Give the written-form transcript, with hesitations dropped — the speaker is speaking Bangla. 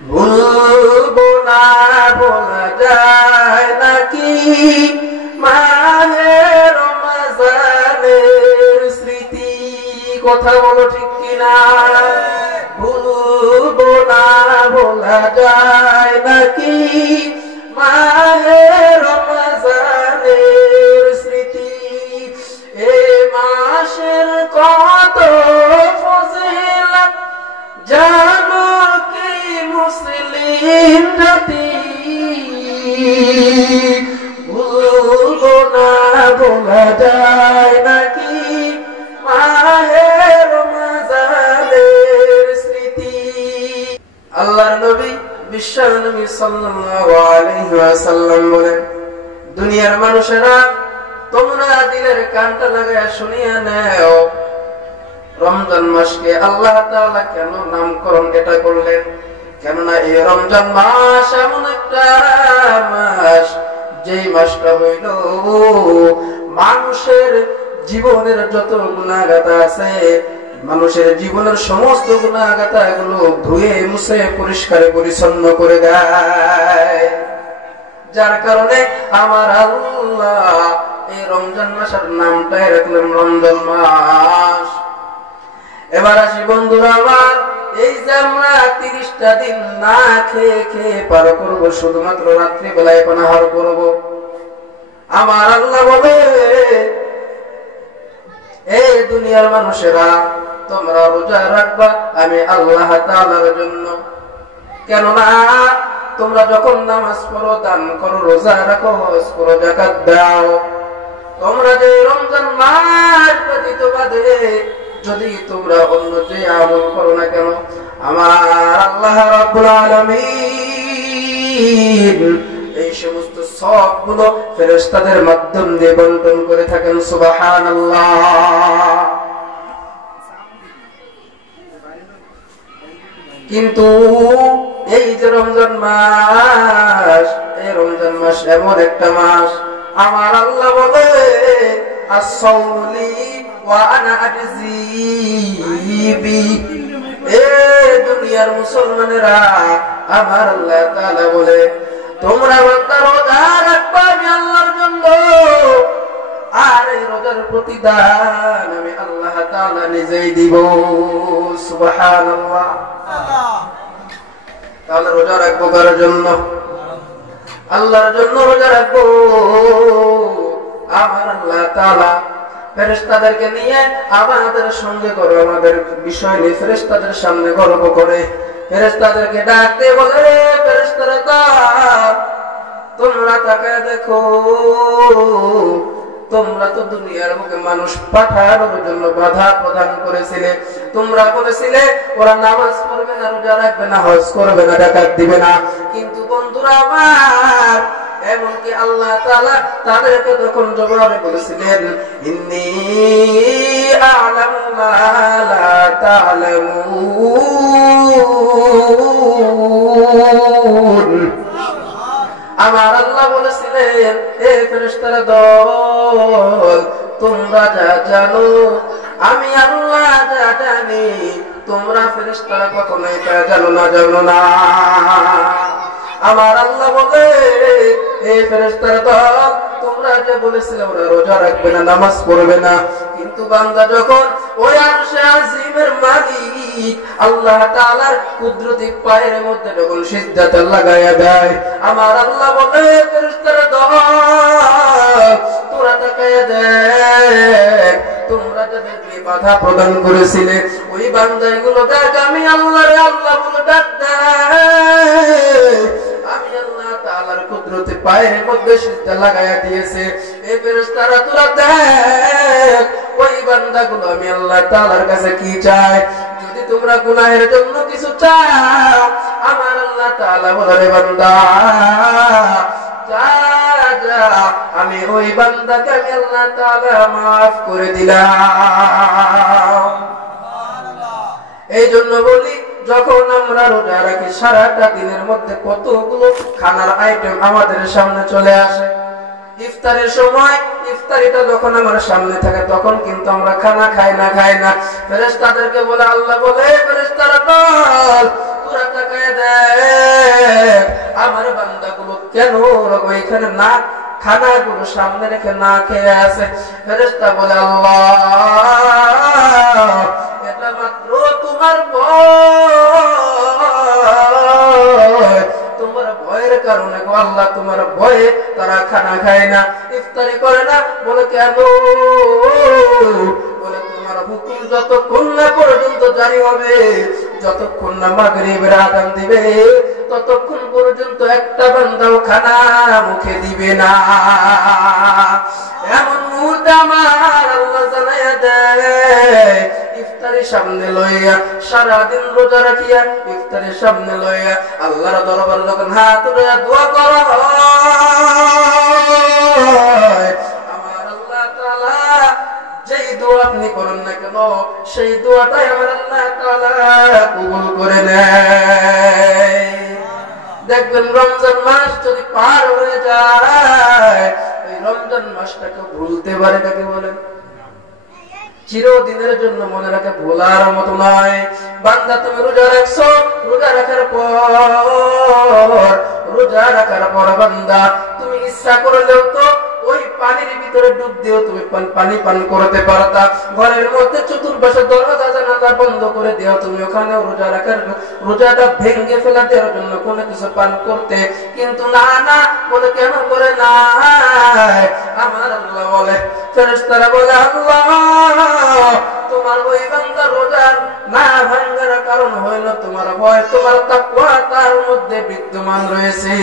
ভুলবো না বলা যায় নাকি মাহে রমজানের স্মৃতি, কথা বলো ঠিক কিনা? ভুলবো না বলা যায় নাকি মাহে রমজানের স্মৃতি, এ মাসের কত ফজিলত জানো কি মুসলিম জাতি, ভুলবো না বলা যায় নাকি মাহে রমজানের স্মৃতি। আল্লাহর নবী বিশ্বনবী সাল্লাল্লাহু আলাইহি ওয়াসাল্লাম বলেন, দুনিয়ার মানুষেরা তোমরা দিলের কানটা লাগায় শুনিয়া নাও, রমজান মাসকে আল্লাহ তাআলা কেন নামকরণ এটা করলেন? কেননা এই রমজান মাস এমন একটা মাস, যেই মাসটা হইল মানুষের জীবনের যত গুনাহগাতা আছে, মানুষের জীবনের সমস্ত গুনাহগাতা এগুলো ধুয়ে মুছে পরিষ্কার পরিচ্ছন্ন করে দেয়। যার কারণে আমার আল্লাহ এই রমজান মাসের নামটাই রাখলেন রমজান মাস। এবার আসি বন্ধুরা আমার, এই যে আমরা 30টা দিন না খেয়ে খেয়ে পার করবো, শুধুমাত্র রাত্রি বেলায় পানাহার করব, আমার আল্লাহ বলে, এই দুনিয়ার মানুষেরা তোমরা রোজা রাখবা আমি আল্লাহ তাআলার জন্য। কেননা তোমরা যখন নামাজ পড়ো, দান করো, রোজা রাখো, হজ করো, যাকাত দাও, তোমরা যে রমজান মাস ব্যতীত বাদে যদি তোমরা অন্য যে আমল করো না কেন, আমার আল্লাহ রাব্বুল আলামিন এই সমস্ত সবগুলো ফেরেশতাদের মাধ্যম দিয়ে বন্টন করে থাকেন। সুবহানাল্লাহ। কিন্তু এই যে রমজান মাস, এই রমজান মাস এমন একটা মাস, আমার আল্লাহ বলে as-sawli wa ana ajzi bi, এ দুনিয়ার মুসলমানেরা আমার আল্লাহ তাআলা বলে, তোমরা বান্দা রোজা রাখবা আমি আল্লাহর জন্য, আর এই রোজার প্রতিদান আমি আল্লাহ তাআলা নিজেই দিব। সুবহানাল্লাহ। তাহলে রোজা রাখবো কার জন্য? আল্লাহর জন্য রোজা রাখবো। আমার আল্লাহ তাআলা ফেরেশতাদেরকে নিয়ে আমাদের সঙ্গে করো, আমাদের বিষয় নিয়ে ফেরেশতাদের সামনে গর্ব করে ফেরেশতাদেরকে ডাকতে বলে, ফেরেশতারা তোমরা তাকায় দেখো, তোমরা তো দুনিয়ার বুকে মানুষ পাঠানোর জন্য বাধা প্রদান করেছিলে, তোমরা বলেছিলে ওরা নামাজ পড়বে না, রোজা রাখবে না, হজ করবে না, যাকাত দিবে না, কিন্তু বন্ধুরা আমার এমনকি আল্লাহ তাআলা তাদেরকে তখন জবাবে বলেছিলেন, ইন্নী আ'লামু মা লা তা'লামুন। আমার আল্লাহ বলেছিলেন, এ ফেরেশতারা দল, তোমরা যা জানো আমি আল্লাহ যা জানি, তোমরা ফেরেশতারা কখনোই তা জানো না। আমার আল্লাহ বলে, এই ফেরেশতারা দল, তোমরা যে বলেছিলে ওরা রোজা রাখবে না, নামাজ পড়বে না, কিন্তু বান্দা যখন ওই আরশে আজিমের মালিক আল্লাহ তাআলার কুদরতি পায়ের মধ্যে যখন সিজদাতে লাগায়া দেয়, আমার আল্লাহ বলে, ফেরেশতারা দল তোরা তাকায়া দেখ, তোমরা যাদেরকে বাধা প্রদান করেছিলে ওই বান্দাগুলো দেখ, আমি আল্লাহরে আল্লাহ বলে ডাক দেয়, আমি আল্লাহ তাআলার কুদরতি পায়ের মধ্যে সিজদা লাগায়া দিয়েছে। এই ফেরেশতারা তোরা দেখ ওই বান্দাগুলো আমি আল্লাহ তাআলার কাছে কি চায়, যদি তোমরা গুনাহের জন্য কিছু চাও, আমার আল্লাহ তাআলা বলে, রে বান্দা যা যা, আমি ওই বান্দাকে আমি আল্লাহ তাআলা maaf করে দিলাম। এই জন্য বলি, যখন আমরা রোজা রাখি সারাটা দিনের মধ্যে কতগুলো খানার আইটেম আমাদের সামনে চলে আসে, ইফতারের সময় ইফতারিটা যখন আমার সামনে থাকে তখন কিন্তু আমরা খানা খাই না। ফেরেশতাদেরকে বলে, আল্লাহ বলে, ফেরেশতারা বল তোরা তাকায় দেখ, কেন ওইখানে না খানাগুলো সামনে রেখে না খেয়ে আছে? ফেরেশতা বলে আল্লাহ এটা মাত্র তোমার ভয়, তোমার ভয়ের কারণে গো আল্লাহ, তোমার ভয়ে তারা খানা খায় না, ইফতারি করে না। বলে কেন? বলে তোমার হুকুম যতক্ষণ না পর্যন্ত জারি হবে, যতক্ষণ না মাগরিবের আযান দিবে, ততক্ষণ পর্যন্ত একটা বান্দাও খানা মুখে দিবে না। এমন মুহূর্তে আমার আল্লাহ জানাইয়া দেয়, ইফতারের সামনে লইয়া সারাদিন রোজা রাখিয়া ইফতারের সামনে লইয়া আল্লাহর দরবারে যখন হাত উঠাইয়া দোয়া করা হয়, আমার আল্লাহ তাআলা যেই দোয়া আপনি করেন না কেন, সেই দোয়াটাই আমার আল্লাহ তাআলা কবুল করে নেয়। দেখবেন রমজান মাস যদি পার হয়ে যায়, এই রমজান মাসটাকে ভুলতে পারে কাকে বলেন? চিরদিনের জন্য মনে রাখে, ভোলার মতো নয়। বান্দা তুমি রোজা রাখছো, রোজা রাখার পর বান্দা তুমি ইচ্ছা করলেও তো ওই পানির ভিতরে ডুব দিয়েও তুমি পানি পান করতে পারতা। ঘরের মধ্যে চতুর্পাশে দরজা জানালা বন্ধ করে দিও, তুমি ওখানে রোজাটা ভেঙে ফেলা দেওয়ার জন্য কোনো কিছু পান করতে, কিন্তু না না বলে কেন করে না? আমার আল্লাহ বলে, ফেরেশতারা বলে আল্লাহ তোমার ওই বান্দা রোজার না ভাঙার কারণ হইল তোমার ভয়, তোমার তাকওয়া তার মধ্যে বিদ্যমান রয়েছে।